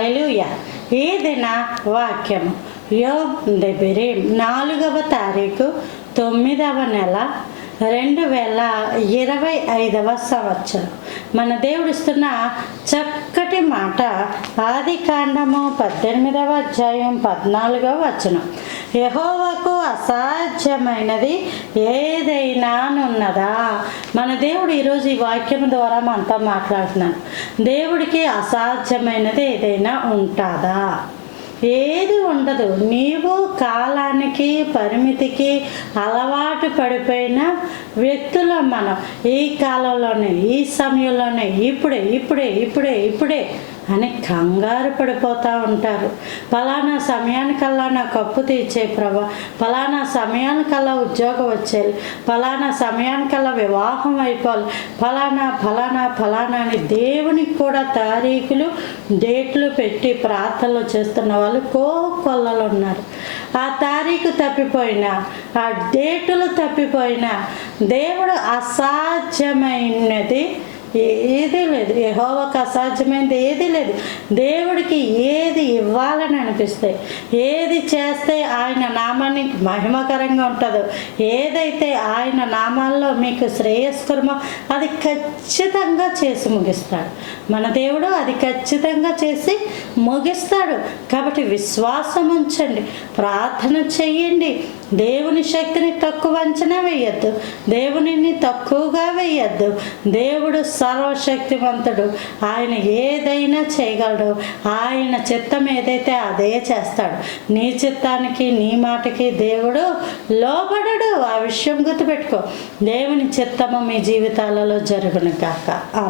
హల్లెలూయా. ఈ దిన వాక్యము యోబ్ డెబిరీం 4వ తారీఖు 9వ నెల 2025వ సంవత్సరం. మన దేవుడిస్తున్న చక్కటి మాట ఆదికాండము 18వ అధ్యాయం 14వ వచనం. యెహోవాకు అసాధ్యమైనది ఏదైనానున్నదా? మన దేవుడు ఈరోజు ఈ వాక్యం ద్వారా మనతో మాట్లాడుతున్నాడు. దేవుడికి అసాధ్యమైనది ఏదైనా ఉంటుందా? ఏది ఉండదు. నీవు కాలానికి పరిమితికి అలవాటు పడిపోయిన వ్యక్తులు మనం. ఈ కాలంలోనే, ఈ సమయంలోనే, ఇప్పుడే అని కంగారు పడిపోతూ ఉంటారు. ఫలానా సమయానికల్లా నాకు అప్పు తీర్చే ప్రభా, ఫలానా సమయానికల్లా ఉద్యోగం వచ్చేయాలి, ఫలానా సమయానికల్లా వివాహం అయిపోవాలి, ఫలానా అని దేవునికి కూడా తారీఖులు డేట్లు పెట్టి ప్రార్థనలు చేస్తున్న వాళ్ళు కోకొల్లలు ఉన్నారు. ఆ తారీఖు తప్పిపోయినా, ఆ డేటులు తప్పిపోయినా దేవుడు అసాధ్యమైనది ఏదీ లేదు. యెహోవాకు అసాధ్యమైనది ఏదీ లేదు. దేవుడికి ఏది ఇవ్వాలని అనిపిస్తే, ఏది చేస్తే ఆయన నామానికి మహిమకరంగా ఉంటుందో, ఏదైతే ఆయన నామాల్లో మీకు శ్రేయస్కరమో అది ఖచ్చితంగా చేసి ముగిస్తాడు. మన దేవుడు అది ఖచ్చితంగా చేసి ముగిస్తాడు. కాబట్టి విశ్వాసం ఉంచండి, ప్రార్థన చెయ్యండి. దేవుని శక్తిని తక్కువ అంచనా వేయద్దు, దేవునిని తక్కువగా వేయద్దు. దేవుడు సర్వశక్తివంతుడు. ఆయన ఏదైనా చేయగలడు. ఆయన చిత్తం ఏదైతే అదే చేస్తాడు. నీ చిత్తానికి, నీ మాటకి దేవుడు లోబడడు. ఆ విషయం గుర్తుపెట్టుకో. దేవుని చిత్తము మీ జీవితాలలో జరుగును గాక.